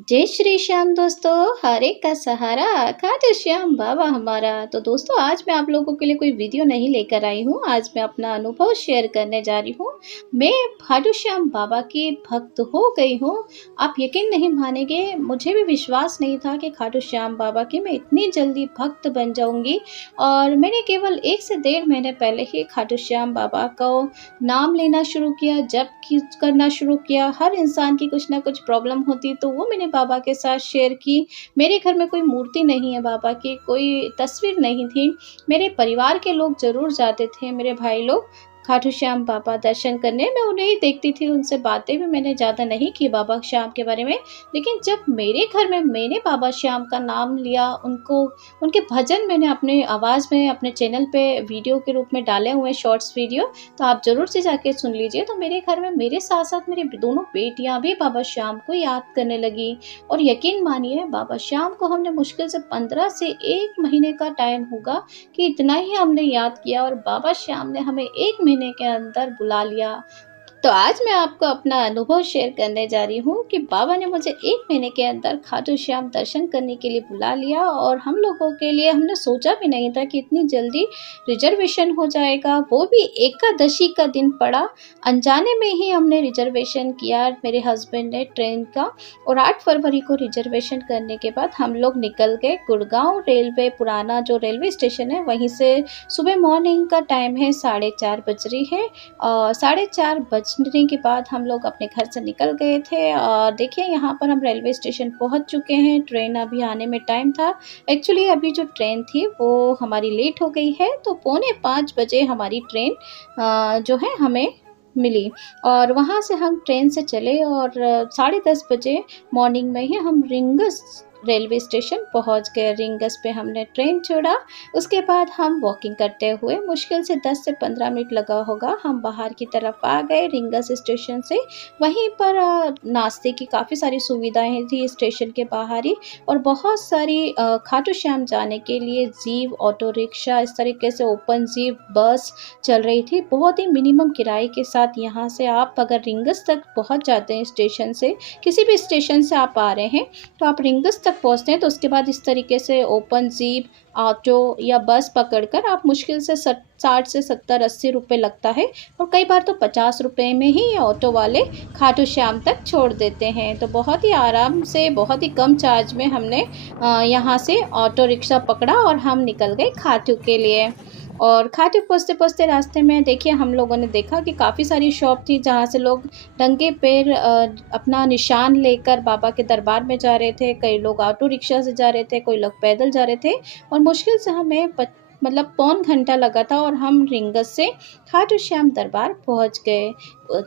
जय श्री श्याम दोस्तों। हर एक का सहारा खाटू श्याम बाबा हमारा। तो दोस्तों, आज मैं आप लोगों के लिए कोई वीडियो नहीं लेकर आई हूँ। आज मैं अपना अनुभव शेयर करने जा रही हूँ। मैं खाटू श्याम बाबा की भक्त हो गई हूँ। आप यकीन नहीं मानेंगे, मुझे भी विश्वास नहीं था कि खाटू श्याम बाबा की मैं इतनी जल्दी भक्त बन जाऊंगी। और मैंने केवल 1 से 1.5 महीने पहले ही खाटू श्याम बाबा का नाम लेना शुरू किया, करना शुरू किया। हर इंसान की कुछ ना कुछ प्रॉब्लम होती, तो वो मैंने बाबा के साथ शेयर की। मेरे घर में कोई मूर्ति नहीं है बाबा की, कोई तस्वीर नहीं थी। मेरे परिवार के लोग ज़रूर जाते थे, मेरे भाई लोग खाटू श्याम बाबा दर्शन करने। मैं उन्हें ही देखती थी, उनसे बातें भी मैंने ज़्यादा नहीं की बाबा श्याम के बारे में। लेकिन जब मेरे घर में मैंने बाबा श्याम का नाम लिया, उनके भजन मैंने अपने आवाज़ में अपने चैनल पे वीडियो के रूप में डाले हुए, शॉर्ट्स वीडियो, तो आप ज़रूर से जाके सुन लीजिए। तो मेरे घर में मेरे साथ-साथ मेरी दोनों बेटियाँ भी बाबा श्याम को याद करने लगी। और यकीन मानिए, बाबा श्याम को हमने मुश्किल से 15 से 1 महीने का टाइम होगा कि इतना ही हमने याद किया, और बाबा श्याम ने हमें 1 महीने के अंदर बुला लिया। तो आज मैं आपको अपना अनुभव शेयर करने जा रही हूँ कि बाबा ने मुझे 1 महीने के अंदर खाटू श्याम दर्शन करने के लिए बुला लिया। और हम लोगों के लिए हमने सोचा भी नहीं था कि इतनी जल्दी रिजर्वेशन हो जाएगा, वो भी एकादशी का दिन पड़ा। अनजाने में ही हमने रिजर्वेशन किया, मेरे हस्बैंड ने ट्रेन का। और 8 फरवरी को रिजर्वेशन करने के बाद हम लोग निकल गए गुड़गांव रेलवे, पुराना जो रेलवे स्टेशन है वहीं से। सुबह मॉर्निंग का टाइम है, 4:30 बज रही है। और 4:30 बजने के बाद हम लोग अपने घर से निकल गए थे। और देखिए, यहाँ पर हम रेलवे स्टेशन पहुँच चुके हैं। ट्रेन अभी आने में टाइम था। एक्चुअली अभी जो ट्रेन थी वो हमारी लेट हो गई है, तो 4:45 बजे हमारी ट्रेन जो है हमें मिली। और वहाँ से हम ट्रेन से चले, और 10:30 बजे मॉर्निंग में ही हम रिंगस रेलवे स्टेशन पहुंच गए। रिंगस पे हमने ट्रेन छोड़ा। उसके बाद हम वॉकिंग करते हुए, मुश्किल से 10 से 15 मिनट लगा होगा, हम बाहर की तरफ आ गए रिंगस स्टेशन से। वहीं पर नाश्ते की काफ़ी सारी सुविधाएं थी स्टेशन के बाहर ही। और बहुत सारी खाटू श्याम जाने के लिए जीप, ऑटो रिक्शा, इस तरीके से ओपन जीप, बस चल रही थी बहुत ही मिनिमम किराए के साथ। यहाँ से आप अगर रिंगस तक पहुँच जाते हैं स्टेशन से, किसी भी स्टेशन से आप आ रहे हैं, तो आप रिंगस तक पहुँचते हैं, तो उसके बाद इस तरीके से ओपन जीप, ऑटो या बस पकड़कर आप मुश्किल से 60 से 70-80 रुपये लगता है। और कई बार तो 50 रुपये में ही ये ऑटो वाले खाटू श्याम तक छोड़ देते हैं। तो बहुत ही आराम से, बहुत ही कम चार्ज में हमने यहाँ से ऑटो रिक्शा पकड़ा और हम निकल गए खाटू के लिए। और खाटू पहुँचते-पहुँचते रास्ते में देखिए, हम लोगों ने देखा कि काफ़ी सारी शॉप थी जहाँ से लोग नंगे पैर अपना निशान लेकर बाबा के दरबार में जा रहे थे। कई लोग ऑटो रिक्शा से जा रहे थे, कोई लोग पैदल जा रहे थे। और मुश्किल से हमें मतलब पौन घंटा लगा था, और हम रिंगस से खाटू श्याम दरबार पहुँच गए।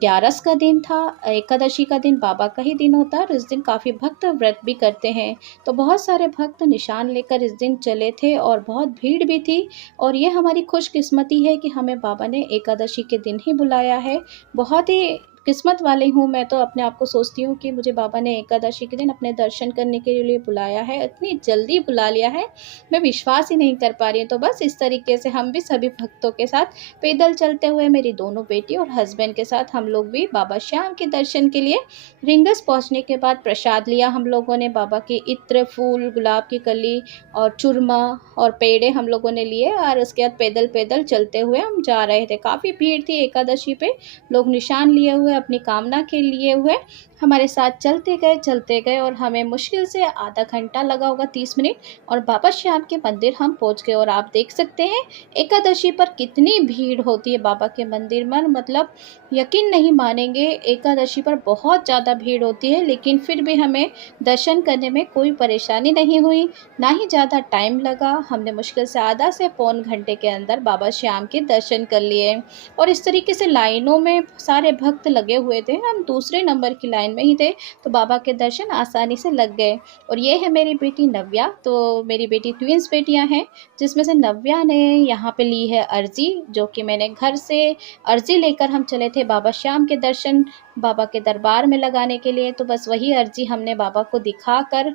11 का दिन था, एकादशी का दिन बाबा का ही दिन होता है, और इस दिन काफ़ी भक्त व्रत भी करते हैं। तो बहुत सारे भक्त निशान लेकर इस दिन चले थे, और बहुत भीड़ भी थी। और ये हमारी खुशकिस्मती है कि हमें बाबा ने एकादशी के दिन ही बुलाया है। बहुत ही किस्मत वाली हूँ मैं, तो अपने आप को सोचती हूँ कि मुझे बाबा ने एकादशी के दिन अपने दर्शन करने के लिए बुलाया है, इतनी जल्दी बुला लिया है, मैं विश्वास ही नहीं कर पा रही हूँ। तो बस इस तरीके से हम भी सभी भक्तों के साथ पैदल चलते हुए, मेरी दोनों बेटी और हस्बैंड के साथ हम लोग भी बाबा श्याम के दर्शन के लिए रिंगस पहुँचने के बाद प्रसाद लिया हम लोगों ने। बाबा के इत्र, फूल, गुलाब की कली और चूरमा और पेड़े हम लोगों ने लिए, और उसके बाद पैदल पैदल चलते हुए हम जा रहे थे। काफ़ी भीड़ थी एकादशी पे, लोग निशान लिए हुए, अपनी कामना के लिए हुए हमारे साथ चलते गए। और हमें मुश्किल से आधा घंटा लगा होगा, 30 मिनट, और बाबा श्याम के मंदिर हम पहुंच गए। और आप देख सकते हैं एकादशी पर कितनी भीड़ होती है बाबा के मंदिर में, मतलब यकीन नहीं मानेंगे, एकादशी पर बहुत ज़्यादा भीड़ होती है। लेकिन फिर भी हमें दर्शन करने में कोई परेशानी नहीं हुई, ना ही ज़्यादा टाइम लगा। हमने मुश्किल से आधा से पौन घंटे के अंदर बाबा श्याम के दर्शन कर लिए। और इस तरीके से लाइनों में सारे भक्त लगे हुए थे, हम दूसरे नंबर की लाइन में ही थे, तो बाबा के दर्शन आसानी से लग गए। और ये है मेरी बेटी नव्या। तो मेरी बेटी ट्विंस बेटियां हैं, जिसमें से नव्या ने यहाँ पे ली है अर्जी, जो कि मैंने घर से अर्जी लेकर हम चले थे बाबा श्याम के दर्शन बाबा के दरबार में लगाने के लिए। तो बस वही अर्जी हमने बाबा को दिखाकर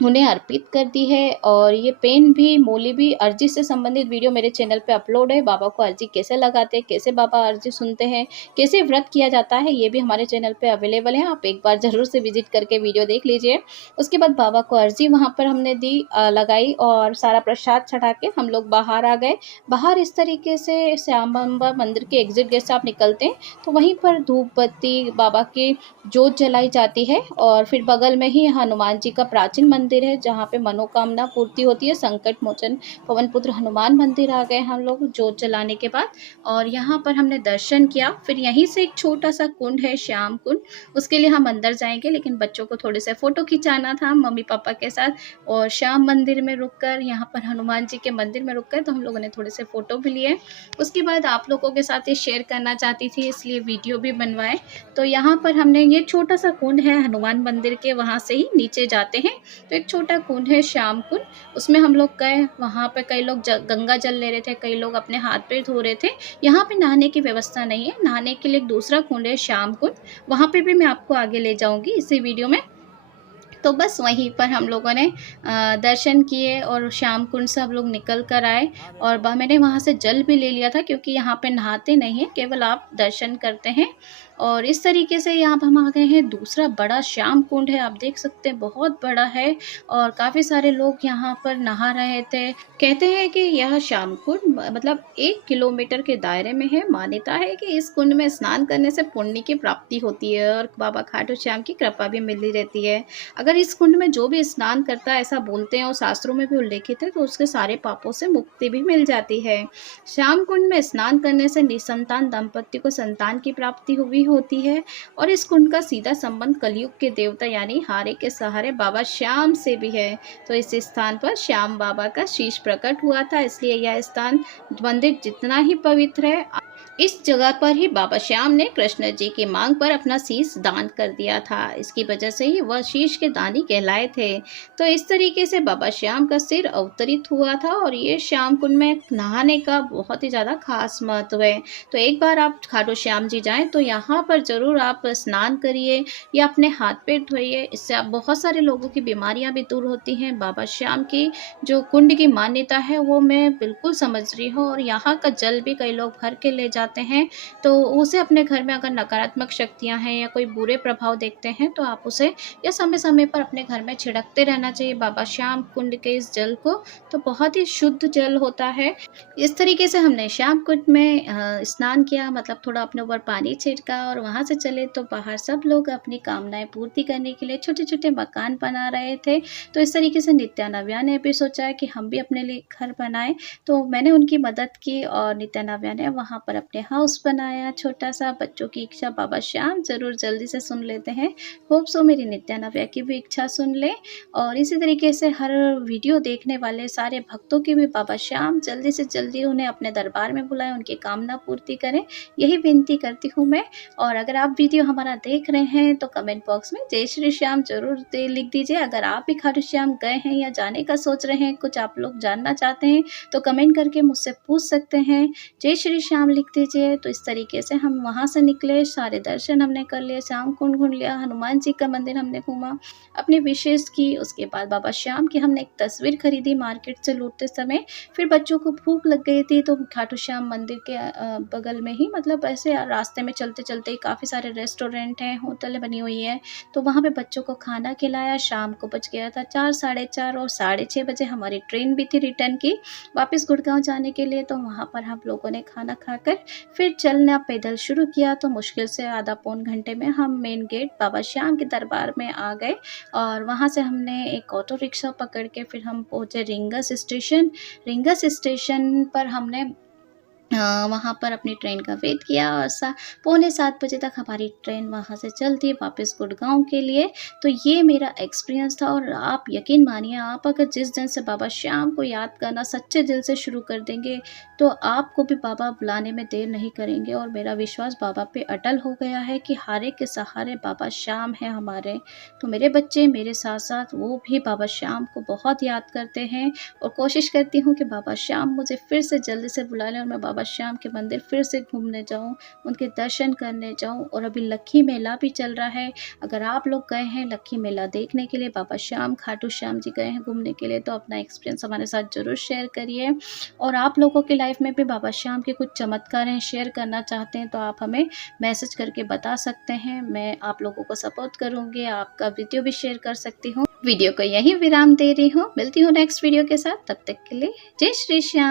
उन्हें अर्पित करती है। और ये पेन भी, मूली भी अर्जी से संबंधित वीडियो मेरे चैनल पे अपलोड है। बाबा को अर्जी कैसे लगाते हैं, कैसे बाबा अर्जी सुनते हैं, कैसे व्रत किया जाता है, ये भी हमारे चैनल पे अवेलेबल है। आप एक बार ज़रूर से विज़िट करके वीडियो देख लीजिए। उसके बाद बाबा को अर्जी वहाँ पर हमने दी, लगाई और सारा प्रसाद चढ़ा के हम लोग बाहर आ गए। बाहर इस तरीके से श्याम बाबा मंदिर के एग्ज़िट गेट से आप निकलते हैं तो वहीं पर धूप बत्ती बाबा की जोत जलाई जाती है। और फिर बगल में ही हनुमान जी का प्राचीन मंदिर है जहाँ पे मनोकामना पूर्ति होती है। संकट मोचन पवन पुत्र हनुमान मंदिर आ गए हम लोग जोत जलाने के बाद, और यहाँ पर हमने दर्शन किया। फिर यहीं से एक छोटा सा कुंड है, श्याम कुंड, उसके लिए हम अंदर जाएंगे, लेकिन बच्चों को थोड़े से फ़ोटो खिंचाना था मम्मी पापा के साथ। और श्याम मंदिर में रुककर, यहाँ पर हनुमान जी के मंदिर में रुककर तो हम लोगों ने थोड़े से फ़ोटो भी लिए। उसके बाद आप लोगों के साथ ये शेयर करना चाहती थी, इसलिए वीडियो भी बनवाए। तो यहाँ पर हमने ये छोटा सा कुंड है हनुमान मंदिर के, वहाँ से ही नीचे जाते हैं तो एक छोटा कुंड है श्याम कुंड, उसमें हम लोग गए। वहाँ पे कई लोग गंगा जल ले रहे थे, कई लोग अपने हाथ पैर धो रहे थे। यहाँ पे नहाने की व्यवस्था नहीं है, नहाने के लिए एक दूसरा कुंड है श्याम कुंड, वहाँ पे भी मैं आपको आगे ले जाऊँगी इसी वीडियो में। तो बस वहीं पर हम लोगों ने दर्शन किए और श्याम कुंड से हम लोग निकल कर आए। और मैंने वहाँ से जल भी ले लिया था, क्योंकि यहाँ पे नहाते नहीं हैं, केवल आप दर्शन करते हैं। और इस तरीके से यहाँ पर हम आ गए हैं। दूसरा बड़ा श्याम कुंड है, आप देख सकते हैं बहुत बड़ा है और काफ़ी सारे लोग यहाँ पर नहा रहे थे। कहते हैं कि यह श्याम कुंड मतलब 1 किलोमीटर के दायरे में है। मान्यता है कि इस कुंड में स्नान करने से पुण्य की प्राप्ति होती है और बाबा खाटू श्याम की कृपा भी मिली रहती है। अगर इस कुंड में जो भी स्नान करता है, ऐसा बोलते हैं और शास्त्रों में भी उल्लेखित है, तो उसके सारे पापों से मुक्ति भी मिल जाती है। श्याम कुंड में स्नान करने से निसंतान दंपति को संतान की प्राप्ति हुई होती है। और इस कुंड का सीधा संबंध कलयुग के देवता यानी हारे के सहारे बाबा श्याम से भी है। तो इस स्थान पर श्याम बाबा का शीश प्रकट हुआ था, इसलिए यह स्थान मंदिर जितना ही पवित्र है। इस जगह पर ही बाबा श्याम ने कृष्ण जी की मांग पर अपना शीश दान कर दिया था। इसकी वजह से ही वह शीश के दानी कहलाए थे। तो इस तरीके से बाबा श्याम का सिर अवतरित हुआ था। और ये श्याम कुंड में नहाने का बहुत ही ज़्यादा खास महत्व है। तो एक बार आप खाटू श्याम जी जाएं तो यहाँ पर ज़रूर आप स्नान करिए या अपने हाथ पैर धोइए। इससे आप बहुत सारे लोगों की बीमारियाँ भी दूर होती हैं। बाबा श्याम की जो कुंड की मान्यता है वो मैं बिल्कुल समझ रही हूँ। और यहाँ का जल भी कई लोग भर के ले जाते हैं, तो उसे अपने घर में अगर नकारात्मक शक्तियाँ हैं या कोई बुरे प्रभाव देखते हैं तो आप उसे या समय समय पर अपने घर में छिड़कते रहना चाहिए बाबा श्याम कुंड के इस जल को। तो बहुत ही शुद्ध जल होता है। इस तरीके से हमने श्याम कुंड में स्नान किया, मतलब थोड़ा अपने ऊपर पानी छिड़का और वहाँ से चले तो बाहर सब लोग अपनी कामनाएं पूर्ति करने के लिए छोटे छोटे मकान बना रहे थे। तो इस तरीके से नित्यानव्या ने भी सोचा कि हम भी अपने लिए घर बनाएं, तो मैंने उनकी मदद की और नित्यानव्या ने वहाँ पर अपने हाउस बनाया छोटा सा। बच्चों की इच्छा बाबा श्याम जरूर जल्दी से सुन लेते हैं। होप सो मेरी नित्यानव्या की भी इच्छा सुन ले। और इसी तरीके से हर वीडियो देखने वाले सारे भक्तों की भी बाबा श्याम जल्दी से जल्दी उन्हें अपने दरबार में बुलाएं, उनकी कामना पूर्ति करें, यही विनती करती हूँ मैं। और अगर आप वीडियो हमारा देख रहे हैं तो कमेंट बॉक्स में जय श्री श्याम जरूर लिख दीजिए। अगर आप भी खाटू श्याम गए हैं या जाने का सोच रहे हैं, कुछ आप लोग जानना चाहते हैं, तो कमेंट करके मुझसे पूछ सकते हैं। जय श्री श्याम लिख दीजिए। तो इस तरीके से हम वहाँ से निकले, सारे दर्शन हमने कर लिए, श्याम कुंड घूम लिया, हनुमान जी का मंदिर हमने घूमा, अपनी विशेष की। उसके बाद बाबा श्याम की हमने एक तस्वीर खरीदी मार्केट से लौटते समय। फिर बच्चों को भूख लग गई थी तो खाटू श्याम मंदिर के बगल में ही, मतलब ऐसे रास्ते में चलते चलते ही काफ़ी सारे रेस्टोरेंट हैं, होटलें बनी हुई है, तो वहाँ पे बच्चों को खाना खिलाया। शाम को बज गया था 4, साढ़े 4 और 6:30 बजे हमारी ट्रेन भी थी रिटर्न की वापस गुड़गांव जाने के लिए। तो वहाँ पर हम लोगों ने खाना खाकर फिर चलना पैदल शुरू किया। तो मुश्किल से आधा पौन घंटे में हम मेन गेट बाबा श्याम के दरबार में आ गए। और वहाँ से हमने एक ऑटो रिक्शा पकड़ के फिर हम पहुँचे रिंगस स्टेशन। रिंगस स्टेशन पर हमने वहाँ पर अपनी ट्रेन का वेट किया और 6:45 बजे तक हमारी ट्रेन वहाँ से चलती वापस गुड़गांव के लिए। तो ये मेरा एक्सपीरियंस था। और आप यकीन मानिए, आप अगर जिस दिन से बाबा श्याम को याद करना सच्चे दिल से शुरू कर देंगे तो आपको भी बाबा बुलाने में देर नहीं करेंगे। और मेरा विश्वास बाबा पे अटल हो गया है कि हारे के सहारे बाबा श्याम है हमारे। तो मेरे बच्चे मेरे साथ साथ वो भी बाबा श्याम को बहुत याद करते हैं। और कोशिश करती हूँ कि बाबा श्याम मुझे फिर से जल्दी से बुला लें और मैं बाबा श्याम के मंदिर फिर से घूमने जाऊँ, उनके दर्शन करने जाऊँ। और अभी लक्की मेला भी चल रहा है। अगर आप लोग गए हैं लक्की मेला देखने के लिए, बाबा श्याम, खाटू श्याम जी गए हैं घूमने के लिए, तो अपना एक्सपीरियंस हमारे साथ ज़रूर शेयर करिए। और आप लोगों की लाइफ में भी बाबा श्याम के कुछ चमत्कार हैं, शेयर करना चाहते हैं, तो आप हमें मैसेज करके बता सकते हैं। मैं आप लोगों को सपोर्ट करूँगी, आपका वीडियो भी शेयर कर सकती हूँ। वीडियो को यहीं विराम दे रही हूँ, मिलती हूँ नेक्स्ट वीडियो के साथ। तब तक के लिए जय श्री श्याम।